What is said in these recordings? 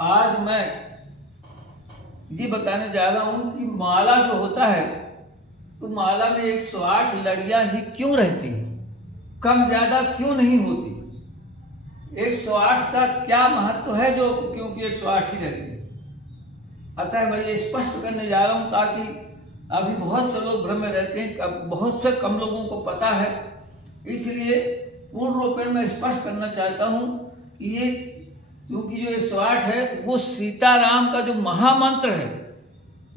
आज मैं ये बताने जा रहा हूं कि माला जो होता है तो माला में 108 लड़ियां ही क्यों रहती हैं, कम ज्यादा क्यों नहीं होती। 108 का क्या महत्व है जो क्योंकि 108 ही रहती है। अतः मैं ये स्पष्ट करने जा रहा हूं ताकि अभी बहुत से लोग भ्रम में रहते हैं, बहुत से कम लोगों को पता है, इसलिए पूर्ण रूप में मैं स्पष्ट करना चाहता हूं कि ये क्योंकि जो 108 है वो सीताराम का जो महामंत्र है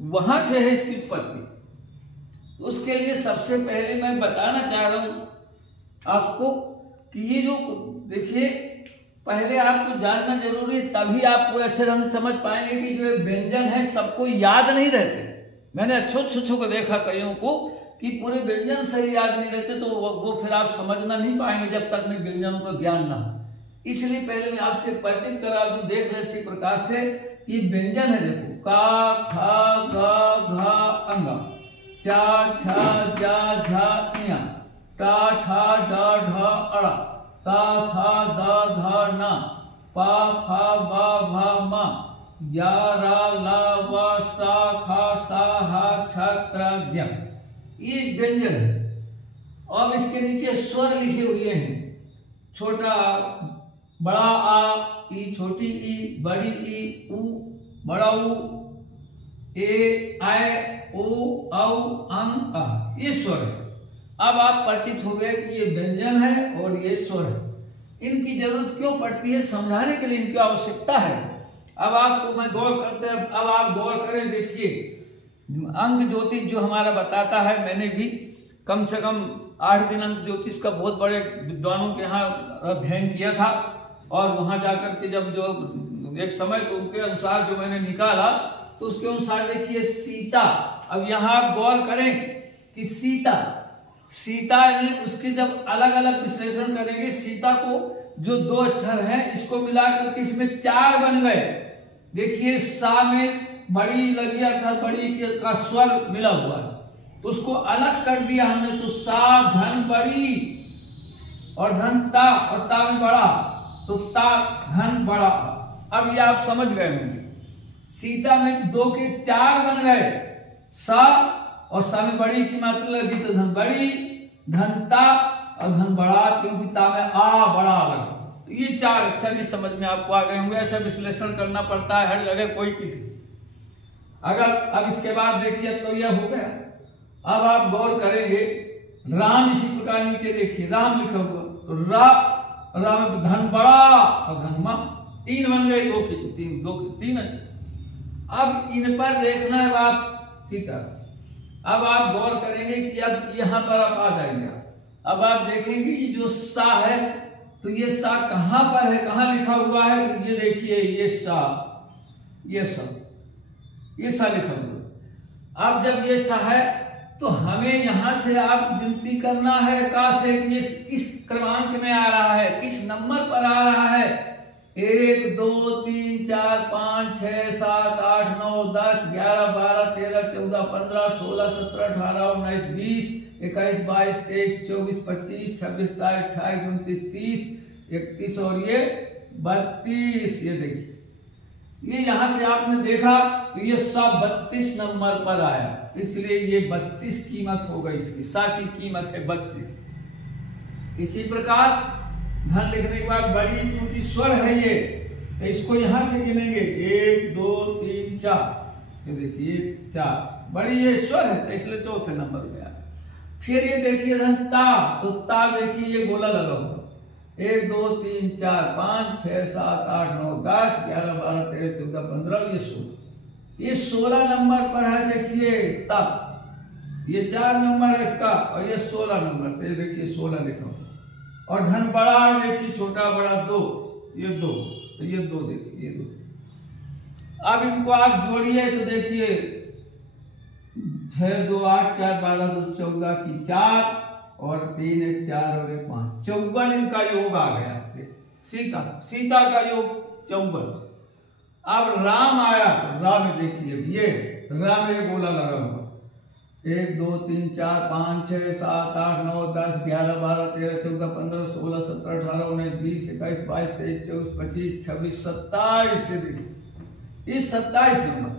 वहां से है इसकी उत्पत्ति। तो उसके लिए सबसे पहले मैं बताना चाह रहा हूं आपको कि ये जो देखिए पहले आपको जानना जरूरी है, तभी आप कोई अच्छे ढंग से समझ पाएंगे कि जो व्यंजन है सबको याद नहीं रहते। मैंने अच्छों को देखा कईयों को कि पूरे व्यंजन सही याद नहीं रहते, तो वो फिर आप समझना नहीं पाएंगे जब तक में व्यंजनों का ज्ञान ना हो। इसलिए पहले मैं आपसे परिचित करा दूं, देख रहे अच्छी प्रकार से कि व्यंजन है। देखो का, खा, गा, घा, अंगा, चा, छा, जा, झा, इया, टा, ठा, डा, ढा, अड़ा, ता, था, दा, धा, ना, पा, फा, बा, भा, मा, या, रा, ला, वा, सा, खा, सा, हा, छ, त्र, ज्ञ। ये व्यंजन है। और इसके नीचे स्वर लिखे हुए हैं, छोटा बड़ा आ, ई छोटी ई, बड़ी ई, उ बड़ा उ, ए, आए, ओ, औ, अं, आ, ये स्वर है। अब आप परिचित हो गए कि ये व्यंजन है और ये स्वर है। इनकी जरूरत क्यों पड़ती है, समझाने के लिए इनकी आवश्यकता है। अब आपको मैं गौर करते हैं, अब आप गौर करें, देखिए अंक ज्योतिष जो हमारा बताता है, मैंने भी कम से कम 8 दिन अंक ज्योतिष का बहुत बड़े विद्वानों के यहाँ अध्ययन किया था, और वहां जाकर के जब जो एक समय तो उनके अनुसार जो मैंने निकाला तो उसके अनुसार देखिए सीता। अब यहाँ आप गौर करें कि सीता ने उसके जब अलग अलग विश्लेषण करेंगे, सीता को जो 2 अक्षर हैं इसको मिलाकर के इसमें 4 बन गए। देखिए सा में बड़ी लगी अक्षर बड़ी का स्वर मिला हुआ है, तो उसको अलग कर दिया हमने। तो सा धन बड़ी और धन ता, और ता में बड़ा, तो ता धन बड़ा। अब ये आप समझ गए होंगे, सीता में 2 के 4 बन गए। सा और सा में बड़ी की मात्रा लगी तो धन बड़ी, धन ता और धन बड़ा, क्योंकि ता में आ बड़ा लगा। तो ये 4 अक्षर इस समझ में आपको आ गए होंगे। ऐसा विश्लेषण करना पड़ता है हर जगह, कोई किसी अगर। अब इसके बाद देखिए तो यह हो गया। अब आप गौर करेंगे राम इसी प्रकार नीचे देखिए राम लिखा हुआ, तो राम धन बड़ा और धन मा, 3 बन गए, 2 के 3 अच्छे। अब इन पर देखना है आप सीता। अब आप गौर करेंगे कि अब यहां पर आप आ जाएंगे। अब आप देखेंगे ये जो सा है, तो ये सा कहां पर है, कहां लिखा हुआ है, तो ये देखिए ये सा लिखा हुआ। अब जब ये सा है तो हमें यहां से आप गिनती करना है का से ये किस क्रमांक में आ रहा है, किस नंबर पर आ रहा है। 1 2 3 4 5 6 7 8 9 10 11 12 13 14 15 16 17 18 19 20 21 22 23 24 25 26 27 28 29 30 31 और ये 32। ये देखिए ये यहां से आपने देखा तो ये सब 32 नंबर पर आया, इसलिए ये 32 कीमत हो गई इसकी। सा की कीमत है 32। इसी प्रकार धन लिखने के बाद बड़ी क्योंकि स्वर है ये, तो इसको यहां से गिनेंगे 1 2 3 4। ये देखिए 4 बड़ी ये स्वर है, तो इसलिए 4थे नंबर पे आया। फिर ये देखिए धन ता, तो ता देखिए ये गोला लगा हुआ 1 2 3 4 5 6 7 8 9 10 11 12 13 14 15 ये 16। ये 16 नंबर पर है। देखिए तब ये 4 नंबर है इसका, और ये 16 नंबर, तो देखिए 16 लिखा हुआ। और धन बड़ा देखिए छोटा बड़ा 2, ये 2, तो ये 2 देखिए ये 2। अब इनको आप जोड़िए तो देखिए 6 2 8 4 12 2 14 की 4 और 3 1 4 और 1 5, 54 इनका योग आ गया। सीता का योग 54। अब राम आया, राम देखिए ये राम में गोला लगा हुआ 1 2 3 4 5 6 7 8 9 10 11 12 13 14 15 16 17 18 19 20 21 22 23 24 25 26 27। ये 27 नंबर।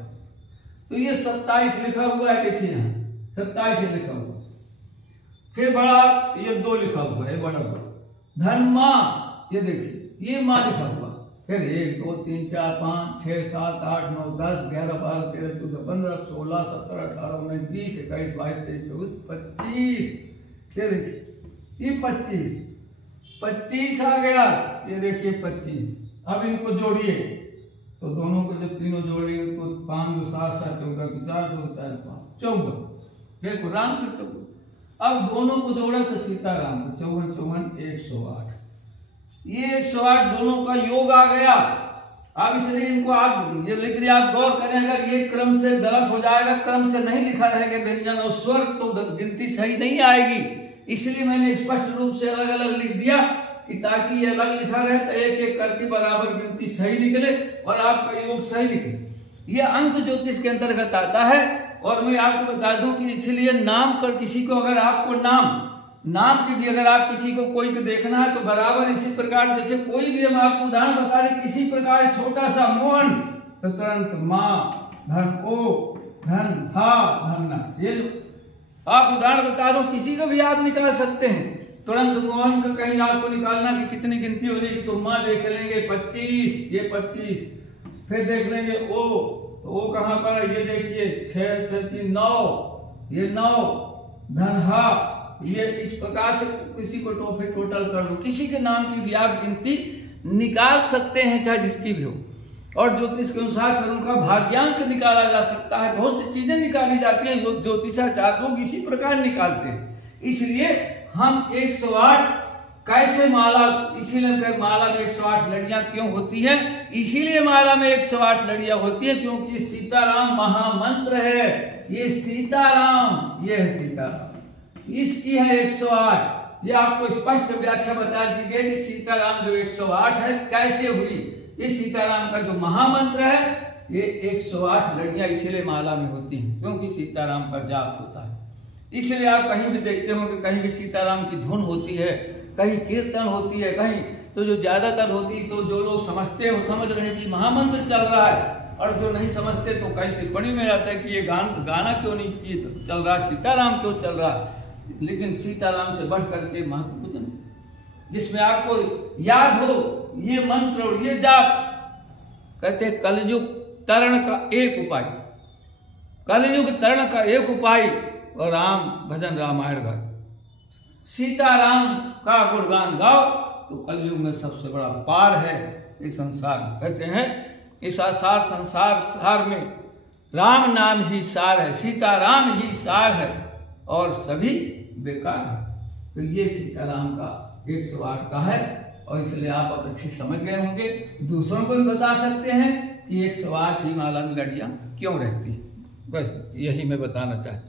तो ये 27 लिखा हुआ है, देखिए यहाँ 27 लिखा हुआ। फिर बड़ा ये 2 लिखा हुआ है, बड़ा धन माँ, ये देखिए ये माँ लिखा हुआ। फिर 1 2 3 4 5 6 7 8 9 10 11 12 13 14 15 16 17 18 19 20 21 22 23 24 25। ये देखिए ये 25 आ गया, ये देखिए 25। अब इनको जोड़िए तो दोनों को जब तीनों जोड़ेंगे तो 5 2 7 7 14 4 2 4 5 54। देखो राम के 54। अब दोनों को जोड़ा तो सीताराम को 54 54 108। ये 108 दोनों का योग आ गया। अब इसलिए इनको आप ये लिख रहे, आप गौर करें, अगर ये क्रम से गलत हो जाएगा, क्रम से नहीं लिखा रहेगा व्यंजन और स्वर, तो गिनती सही नहीं आएगी। इसलिए मैंने स्पष्ट रूप से अलग अलग लिख दिया कि ताकि ये अलग लिखा रहे तो एक एक करके बराबर गिनती सही निकले और आपका योग सही निकले। ये अंक ज्योतिष के अंतर्गत आता है। और मैं आपको बता दूं कि इसलिए नाम कर किसी को, अगर आपको नाम की भी अगर आप किसी को कोई को देखना है तो बराबर इसी प्रकार, जैसे कोई भी हम आपको उदाहरण बता रहे, किसी प्रकार छोटा सा मोहन तो तुरंत माँ धन ओ धन हा धन, ये आप उदाहरण बता रहे हो, किसी को भी आप निकाल सकते हैं। तुरंत मोहन का कहीं आपको निकालना कि कितनी गिनती हो जाएगी तो माँ देख लेंगे 25, ये 25। फिर देख लेंगे ओ, तो ओ कहाँ पर है, ये देखिए 6 6 3 9, ये 9 धन हा, ये इस प्रकार से किसी को टोटल कर लो, किसी के नाम की भी आप गिनती निकाल सकते हैं, चाहे जिसकी भी हो। और ज्योतिष के अनुसार फिर उनका भाग्यांक निकाला जा सकता है, बहुत सी चीजें निकाली जाती हैं, ज्योतिषाचार्य लोग इसी प्रकार निकालते हैं। इसलिए हम 108 कैसे माला, इसीलिए माला में 108 लड़ियां क्यों होती है, इसीलिए माला में 108 लड़ियां होती है क्योंकि सीताराम महामंत्र है। ये सीताराम, ये है सीताराम, इसकी है 108। ये आपको स्पष्ट व्याख्या बता दी गई कि सीताराम जो 108 है कैसे हुई। ये सीताराम का जो महामंत्र है, ये 108 लड़ियां इसीलिए माला में होती हैं क्योंकि सीताराम का जाप होता है। इसलिए आप कहीं भी देखते हो कि कहीं भी सीताराम की धुन होती है, कहीं कीर्तन होती है, कहीं तो जो ज्यादातर होती, तो जो लोग समझते हैं वो समझ रहे हैं कि महामंत्र चल रहा है, और जो नहीं समझते तो कहीं टिप्पणी में आता है कि ये गाना क्यों नहीं चल रहा, सीताराम क्यों चल रहा है। लेकिन सीताराम से बढ़ करके महत्व कुछ नहीं, जिसमें आपको याद हो ये मंत्र और ये जाप। कहते हैं कलयुग तरण का एक उपाय, कलयुग तरण का एक उपाय, और राम भजन रामायण गाओ, सीताराम का गुणगान गाओ, तो कलयुग में सबसे बड़ा पार है इस संसार में। कहते हैं इस आसार संसार सार में राम नाम ही सार है, सीताराम ही सार है और सभी बेकार है। तो ये सीताराम का 108 का है, और इसलिए आप अब अच्छे समझ गए होंगे। दूसरों को भी बता सकते हैं कि 108 ही माला में लड़ियां क्यों रहती है। बस यही मैं बताना चाहता हूँ।